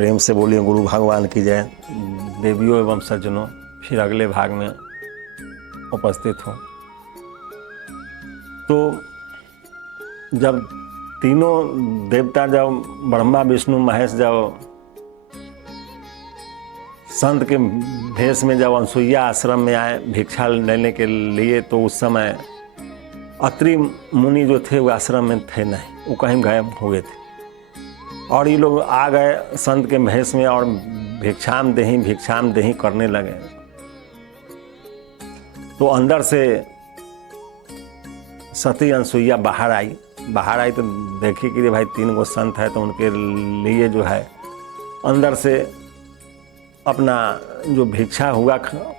प्रेम से बोलिए गुरु भगवान की जय। देवियों एवं सज्जनों, फिर अगले भाग में उपस्थित हो। तो जब तीनों देवता, जब ब्रह्मा विष्णु महेश जब संत के भेष में जब अनसुईया आश्रम में आए भिक्षा लेने के लिए, तो उस समय अत्रि मुनि जो थे वो आश्रम में थे नहीं, वो कहीं गायब हुए थे। और ये लोग आ गए संत के भेष में और भिक्षाम देही करने लगे। तो अंदर से सती अनसुईया बाहर आई तो देखी कि भाई 3 गो संत है, तो उनके लिए जो है अंदर से अपना जो भिक्षा हुआ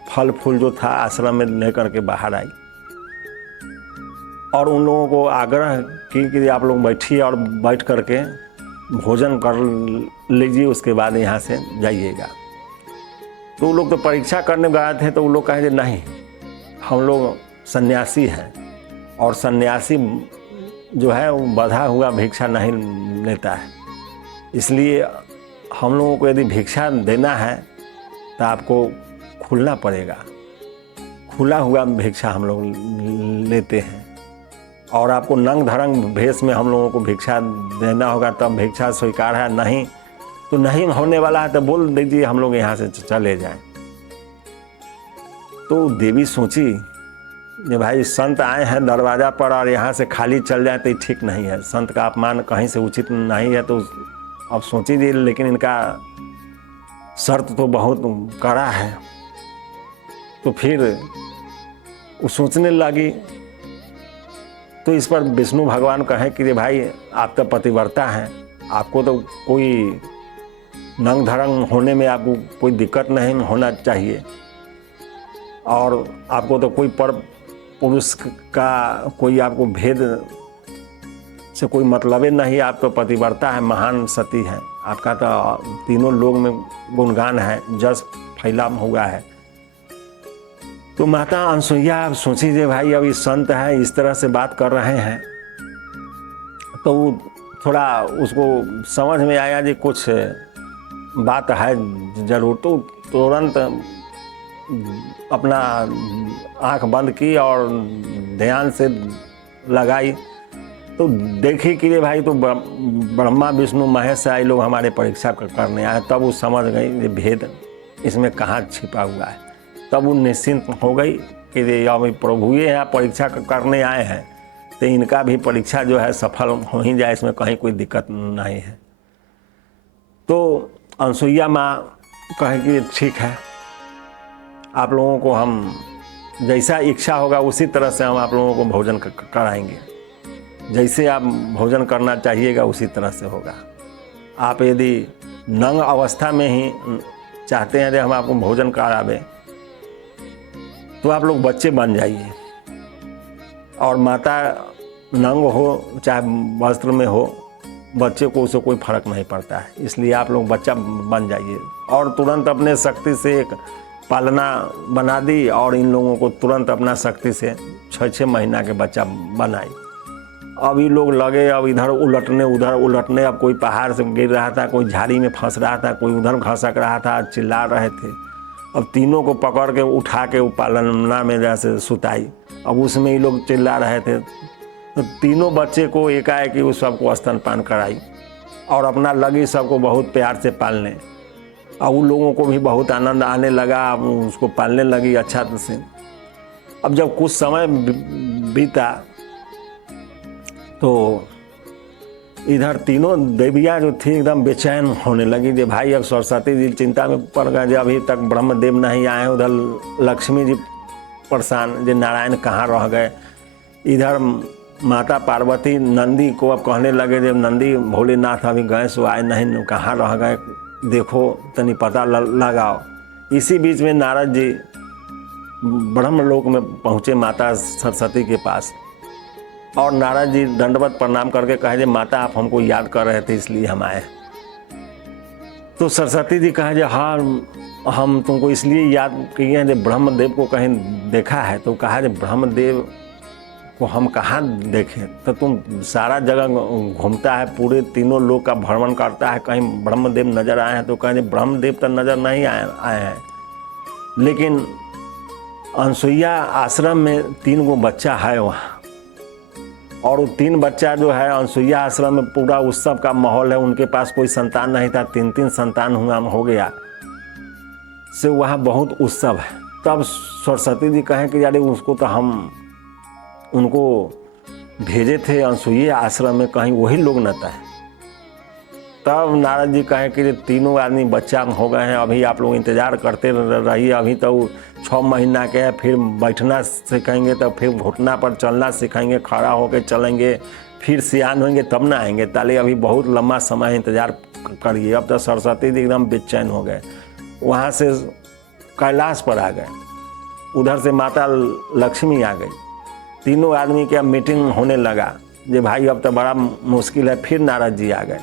फल फूल जो था आश्रम में लेकर के बाहर आई और उन लोगों को आग्रह की कि आप लोग बैठिए और बैठ करके भोजन कर लीजिए, उसके बाद यहाँ से जाइएगा। तो वो लोग तो परीक्षा करने गए थे, तो वो लोग कहे नहीं, हम लोग सन्यासी हैं और सन्यासी जो है वो बंधा हुआ भिक्षा नहीं लेता है, इसलिए हम लोगों को यदि भिक्षा देना है तो आपको खुलना पड़ेगा। खुला हुआ भिक्षा हम लोग लेते हैं और आपको नंग धरंग भेष में हम लोगों को भिक्षा देना होगा, तब भिक्षा स्वीकार है। नहीं तो नहीं होने वाला है तो बोल दीजिए, हम लोग यहाँ से चले जाएं। तो देवी सोची कि भाई संत आए हैं दरवाज़ा पर और यहाँ से खाली चल जाए तो ये ठीक नहीं है, संत का अपमान कहीं से उचित नहीं है। तो अब सोची थी, लेकिन इनका शर्त तो बहुत कड़ा है। तो फिर वो सोचने लगी। तो इस पर विष्णु भगवान कहे कि भाई आप तो पतिव्रता हैं, आपको तो कोई नंग धरंग होने में आपको कोई दिक्कत नहीं होना चाहिए और आपको तो कोई पर पुरुष का कोई आपको भेद से कोई मतलब नहीं, आप तो पतिव्रता है, महान सती है, आपका तो तीनों लोग में गुणगान है, जस फैला हुआ है। तो माता अनसुईया सोची जे भाई अब इस संत है इस तरह से बात कर रहे हैं, तो वो थोड़ा उसको समझ में आया कि कुछ बात है जरूर। तो तुरंत अपना आंख बंद की और ध्यान से लगाई, तो देखी कि भाई तो ब्रह्मा विष्णु महेश आए लोग हमारे परीक्षा करने आए। तब वो समझ गई ये भेद इसमें कहाँ छिपा हुआ है। तब वो निश्चिंत हो गई कि अब प्रभु ये यहाँ परीक्षा करने आए हैं, तो इनका भी परीक्षा जो है सफल हो ही जाए, इसमें कहीं कोई दिक्कत नहीं है। तो अनसुईया माँ कहे कि ठीक है, आप लोगों को हम जैसा इच्छा होगा उसी तरह से हम आप लोगों को भोजन कराएंगे, जैसे आप भोजन करना चाहिएगा उसी तरह से होगा। आप यदि नंग अवस्था में ही चाहते हैं कि हम आपको भोजन करावे, तो आप लोग बच्चे बन जाइए और माता नंग हो चाहे वस्त्र में हो, बच्चे को उससे कोई फर्क नहीं पड़ता है, इसलिए आप लोग बच्चा बन जाइए। और तुरंत अपने शक्ति से एक पालना बना दी और इन लोगों को तुरंत अपना शक्ति से 6-6 महीना के बच्चा बनाई। अब ये लोग लगे अब इधर उलटने उधर उलटने, अब कोई पहाड़ से गिर रहा था, कोई झाड़ी में फंस रहा था, कोई उधर घसक रहा था, चिल्ला रहे थे। अब तीनों को पकड़ के उठा के वो पालना में जैसे सुताई, अब उसमें ये लोग चिल्ला रहे थे। तो तीनों बच्चे को एकाएक ही वो सबको स्तनपान कराई और अपना लगी सबको बहुत प्यार से पालने। अब उन लोगों को भी बहुत आनंद आने लगा, अब उसको पालने लगी अच्छा से। अब जब कुछ समय बीता तो इधर तीनों देवियाँ जो थी एकदम बेचैन होने लगी कि भाई अब सरस्वती जी चिंता में पड़ गए, जो अभी तक ब्रह्मदेव नहीं आए, उधर लक्ष्मी जी परेशान जो नारायण कहाँ रह गए। इधर माता पार्वती नंदी को अब कहने लगे जब नंदी भोलेनाथ अभी गए सो आए नहीं, कहाँ रह गए, देखो तनी पता लगाओ। इसी बीच में नारद जी ब्रह्मलोक में पहुँचे माता सरस्वती के पास और नारद जी दंडवत प्रणाम करके कहे माता आप हमको याद कर रहे थे इसलिए हम आए। तो सरस्वती जी कहे हाँ हम तुमको इसलिए याद किए हैं, जब ब्रह्मदेव को कहीं देखा है। तो कहा जब ब्रह्मदेव को हम कहाँ देखें? तो तुम सारा जगह घूमता है, पूरे तीनों लोग का भ्रमण करता है, कहीं ब्रह्मदेव नजर आए हैं? तो कहें ब्रह्मदेव तो नजर नहीं आए हैं, लेकिन अनसुईया आश्रम में 3 गो बच्चा है वहाँ, और वो 3 बच्चा जो है अनसुईया आश्रम में पूरा उत्सव का माहौल है। उनके पास कोई संतान नहीं था, 3 संतान हो गया से वहाँ बहुत उत्सव है। तब सरस्वती जी कहें कि यार उसको तो हम उनको भेजे थे अनसुईया आश्रम में, कहीं वही लोग न था। तब नारद जी कहें कि 3 आदमी बच्चा हो गए हैं, अभी आप लोग इंतज़ार करते रहिए, अभी तो 6 महीना के है, फिर बैठना सीखेंगे तो फिर घुटना पर चलना सीखेंगे, खड़ा होकर चलेंगे, फिर सियान होंगे तब ना आएंगे, ताले अभी बहुत लंबा समय इंतज़ार करिए। अब तो सरस्वती जी एकदम बेचैन हो गए, वहाँ से कैलाश पर आ गए, उधर से माता लक्ष्मी आ गई, 3 आदमी के अब मीटिंग होने लगा जे भाई अब तो बड़ा मुश्किल है। फिर नारद जी आ गए,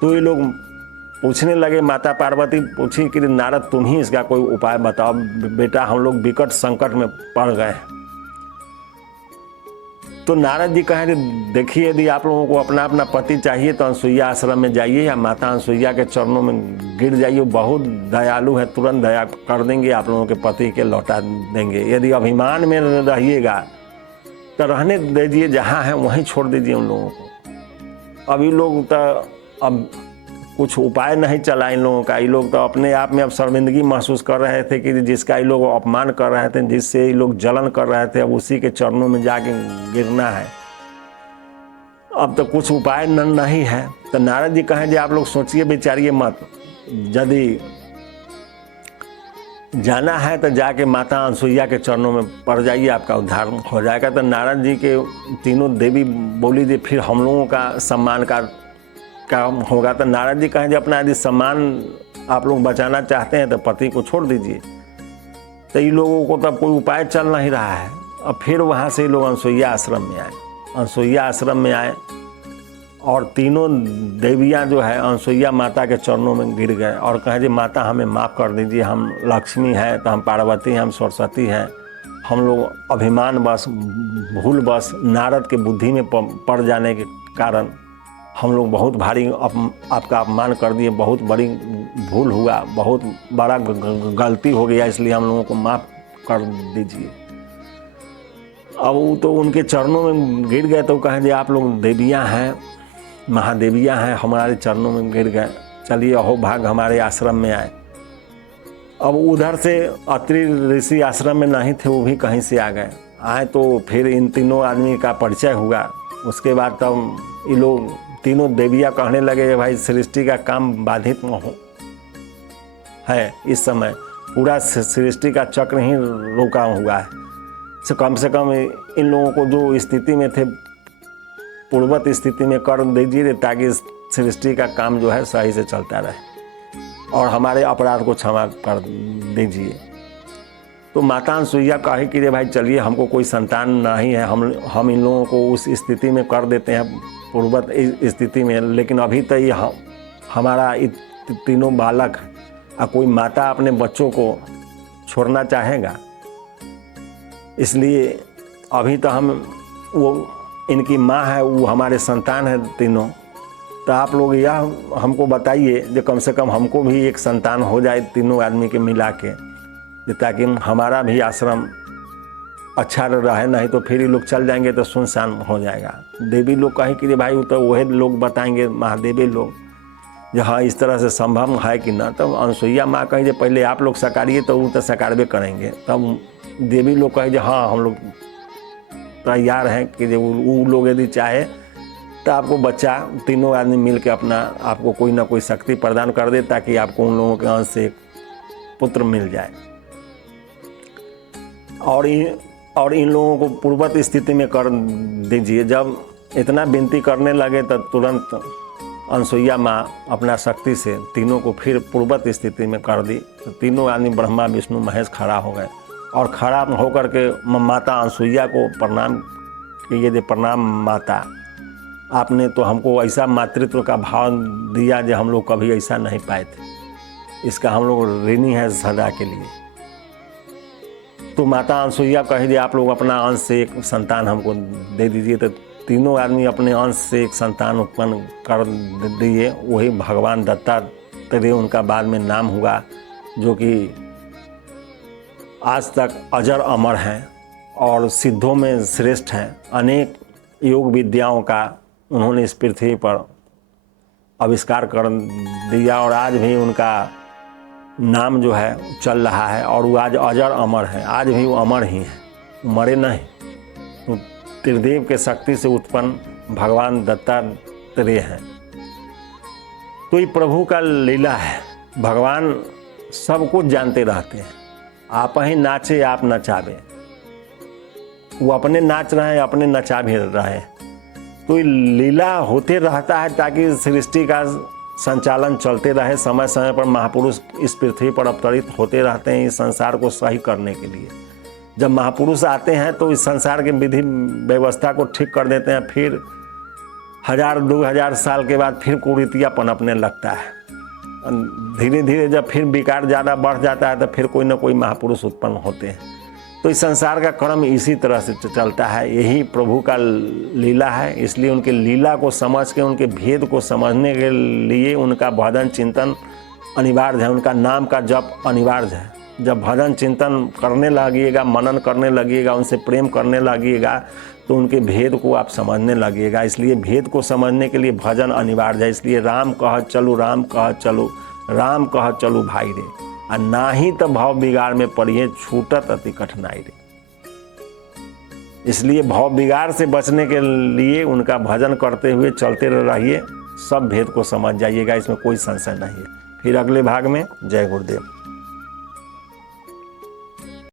तो ये लोग पूछने लगे, माता पार्वती पूछी कि नारद तुम ही इसका कोई उपाय बताओ बेटा, हम लोग विकट संकट में पड़ गए हैं। तो नारद जी कहें देखिए यदि आप लोगों को अपना अपना पति चाहिए तो अनसुईया आश्रम में जाइए या माता अनसुईया के चरणों में गिर जाइए, बहुत दयालु है, तुरंत दया कर देंगे, आप लोगों के पति के लौटा देंगे। यदि अभिमान में रहिएगा तो रहने दीजिए, जहाँ है वहीं छोड़ दीजिए उन लोगों को। अभी लोग तो अब कुछ उपाय नहीं चला इन लोगों का, ये लोग तो अपने आप में अब शर्मिंदगी महसूस कर रहे थे कि जिसका ये लोग अपमान कर रहे थे, जिससे ये लोग जलन कर रहे थे, अब उसी के चरणों में जाके गिरना है। अब तो कुछ उपाय नहीं है। तो नारद जी कहें कि आप लोग सोचिए विचारिए मत, यदि जाना है तो जाके माता अनसुईया के चरणों में पड़ जाइए, आपका उद्धार हो जाएगा। तो नारद जी के 3 देवी बोली जी फिर हम लोगों का सम्मान का होगा। तो नारद जी कहें अपना यदि सम्मान आप लोग बचाना चाहते हैं तो पति को छोड़ दीजिए। तो इन लोगों को तब कोई उपाय चल नहीं रहा है। अब फिर वहाँ से लोग अनसुईया आश्रम में आए, अनसुईया आश्रम में आए और 3 देवियाँ जो है अनसुईया माता के चरणों में गिर गए और कहे जी माता हमें माफ़ कर दीजिए, हम लक्ष्मी हैं तो हम पार्वती हैं, हम सरस्वती हैं, हम लोग अभिमान बस भूल बस नारद के बुद्धि में पड़ जाने के कारण हम लोग बहुत भारी आपका अपमान कर दिए, बहुत बड़ी भूल हुआ, बहुत बड़ा गलती हो गया, इसलिए हम लोगों को माफ़ कर दीजिए। अब वो तो उनके चरणों में गिर गए तो कहें आप लोग देवियाँ हैं, महादेवियाँ हैं, हमारे चरणों में गिर गए, चलिए अहो भाग हमारे आश्रम में आए। अब उधर से अत्रि ऋषि आश्रम में नहीं थे, वो भी कहीं से आ गए, आए तो फिर इन 3 आदमी का परिचय हुआ। उसके बाद तब ये लोग 3 देवियाँ कहने लगे भाई सृष्टि का काम बाधित है, इस समय पूरा सृष्टि का चक्र ही रोका हुआ है, तो कम से कम इन लोगों को जो स्थिति में थे पूर्ववत स्थिति में कर दीजिए ताकि सृष्टि का काम जो है सही से चलता रहे और हमारे अपराध को क्षमा कर दीजिए। तो माता अनसुईया कही कि रे भाई चलिए हमको कोई संतान नहीं है, हम इन लोगों को उस स्थिति में कर देते हैं पूर्ववत स्थिति में, लेकिन अभी तो ये हमारा 3 बालक है, कोई माता अपने बच्चों को छोड़ना चाहेगा, इसलिए अभी तो हम वो इनकी माँ है, वो हमारे संतान है 3। तो आप लोग यह हमको बताइए जो कम से कम हमको भी एक संतान हो जाए 3 आदमी के मिला के, ताकि हमारा भी आश्रम अच्छा रहे, नहीं तो फिर ये लोग चल जाएंगे तो सुनसान हो जाएगा। देवी लोग कहें कि भाई तो वही लोग बताएंगे, महादेवी लोग जो हाँ इस तरह से संभव है कि ना। तब अनसुईया माँ कहें पहले आप लोग सकारिए तो वो तो सकारबे करेंगे। तब देवी लोग कहें हाँ हम लोग तैयार हैं कि वो लोग यदि चाहे तो आपको बच्चा 3 आदमी मिल के अपना आपको कोई ना कोई शक्ति प्रदान कर दे ताकि आपको उन लोगों के अंश से पुत्र मिल जाए। और इन लोगों को पूर्ववत स्थिति में कर दीजिए। जब इतना विनती करने लगे तो तुरंत अनसुईया माँ अपना शक्ति से 3 को फिर पूर्ववत स्थिति में कर दी। तो 3 आदमी ब्रह्मा विष्णु महेश खड़ा हो गए और खड़ा होकर के माता अनसुईया को प्रणाम किए। दे प्रणाम माता, आपने तो हमको ऐसा मातृत्व का भाव दिया जो हम लोग कभी ऐसा नहीं पाए थे, इसका हम लोग ऋणी है सदा के लिए। तो माता अनसुईया कह दिया आप लोग अपना अंश से एक संतान हमको दे दीजिए। तो तीनों आदमी अपने अंश से एक संतान उत्पन्न कर दिए। वही भगवान दत्तात्रेय उनका बाद में नाम हुआ, जो कि आज तक अजर अमर हैं और सिद्धों में श्रेष्ठ हैं। अनेक योग विद्याओं का उन्होंने इस पृथ्वी पर आविष्कार कर दिया और आज भी उनका नाम जो है चल रहा है और वो आज अजर अमर है। आज भी वो अमर ही हैं, मरे नहीं। तो त्रिदेव के शक्ति से उत्पन्न भगवान दत्तात्रेय हैं। तो ये प्रभु का लीला है। भगवान सब कुछ जानते रहते हैं। आप ही नाचे आप नचावे, वो अपने नाच रहे हैं, अपने नचा भी रहे। तो ये लीला होते रहता है ताकि सृष्टि का संचालन चलते रहे। समय समय पर महापुरुष इस पृथ्वी पर अवतरित होते रहते हैं इस संसार को सही करने के लिए। जब महापुरुष आते हैं तो इस संसार के विधि व्यवस्था को ठीक कर देते हैं। फिर 1000-2000 साल के बाद फिर कुरीतियाँ पनपने लगता है। धीरे धीरे जब फिर विकार ज़्यादा बढ़ जाता है तो फिर कोई ना कोई महापुरुष उत्पन्न होते हैं। तो इस संसार का क्रम इसी तरह से चलता है। यही प्रभु का लीला है। इसलिए उनके लीला को समझ के, उनके भेद को समझने के लिए उनका भजन चिंतन अनिवार्य है। उनका नाम का जप अनिवार्य है। जब भजन चिंतन करने लगिएगा, मनन करने लगिएगा, उनसे प्रेम करने लगिएगा, तो उनके भेद को आप समझने लगिएगा। इसलिए भेद को समझने के लिए भजन अनिवार्य है। इसलिए राम कह चलू, राम कह चलू, राम कह चलू भाई रे, और ना ही तो भाव बिगाड़ में पड़िए, छूटत अति कठिनाई रे। इसलिए भाव बिगाड़ से बचने के लिए उनका भजन करते हुए चलते रहिए। सब भेद को समझ जाइएगा, इसमें कोई संशय नहीं है। फिर अगले भाग में। जय गुरुदेव।